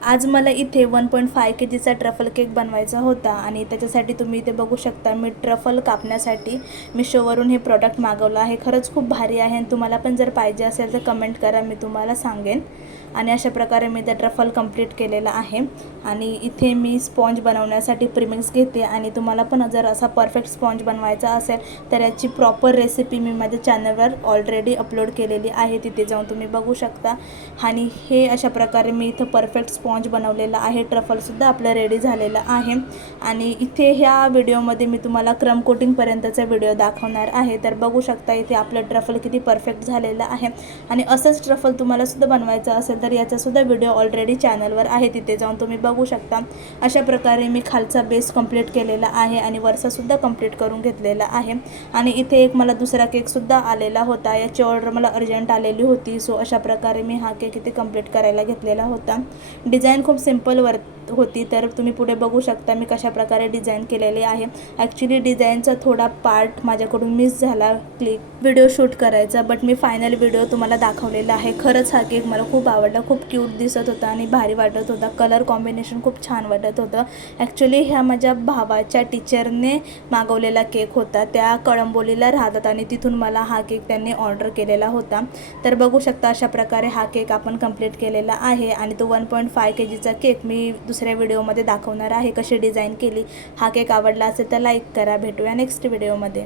आज मला इथे 1.5 केजीचा ट्रफल केक बनवायचा होता आणि त्याच्यासाठी तुम्ही इथे बघू शकता मी ट्रफल कापण्यासाठी मिशोवरून हे प्रॉडक्ट मागवलं आहे। खरंच खूप भारी आहे आणि तुम्हाला पण जर पाहिजे असेल तर कमेंट करा, मी तुम्हाला सांगेन। आणि अशा प्रकारे मी ते ट्रफल कंप्लीट केलेलं आहे। आणि इथे मी स्पॉन्ज बनवण्यासाठी प्रीमिक्स घेते आणि तुम्हाला पण जर असा परफेक्ट स्पॉन्ज बनवायचा असेल तर याची प्रॉपर रेसिपी मी माझ्या चॅनलवर ऑलरेडी अपलोड केलेली आहे, तिथे जाऊन तुम्ही बघू शकता। आणि हे अशा प्रकारे मी इथं परफेक्ट स्पॉन्ज बनवलेला आहे। ट्रफलसुद्धा आपलं रेडी झालेलं आहे। आणि इथे ह्या व्हिडिओमध्ये मी तुम्हाला क्रम कोटिंगपर्यंतचा व्हिडिओ दाखवणार आहे, तर बघू शकता इथे आपलं ट्रफल किती परफेक्ट झालेलं आहे। आणि असंच ट्रफल तुम्हालासुद्धा बनवायचं असेल तर याचासुद्धा व्हिडिओ ऑलरेडी चॅनलवर आहे, तिथे जाऊन तुम्ही बघू शकता। अशा प्रकारे मी खालचा बेस कंप्लीट केलेला आहे आणि वरचासुद्धा कंप्लीट करून घेतलेला आहे। आणि इथे एक मला दुसरा केकसुद्धा आलेला होता, याची ऑर्डर मला अर्जंट आलेली होती, सो अशा प्रकारे मी हा केक इथे कंप्लीट करायला घेतलेला होता। डिझाईन खूप सिंपल होती, तर तुम्ही पुढे बघू शकता मी कशा प्रकारे डिझाईन केलेली आहे। ॲक्च्युली डिझाईनचा थोडा पार्ट माझ्याकडून मिस झाला व्हिडिओ शूट करायचा, बट मी फायनल व्हिडिओ तुम्हाला दाखवलेला आहे। खरंच हा केक मला खूप आवडला, खूप क्यूट दिसत होता आणि भारी वाटत होता। कलर कॉम्बिनेशन खूप छान वाटत होतं। ॲक्च्युली ह्या माझ्या भावाच्या टीचरने मागवलेला केक होता, त्या कळंबोलीला राहतात आणि तिथून मला हा केक त्यांनी ऑर्डर केलेला होता। तर बघू शकता अशा प्रकारे हा केक आपण कंप्लीट केलेला आहे। आणि तो 1.5 केजीचा केक मी दुसऱ्या व्हिडिओमध्ये दाखवणार आहे कशी डिझाईन केली। हा केक आवडला असेल तर लाईक करा। भेटूया नेक्स्ट व्हिडिओमध्ये।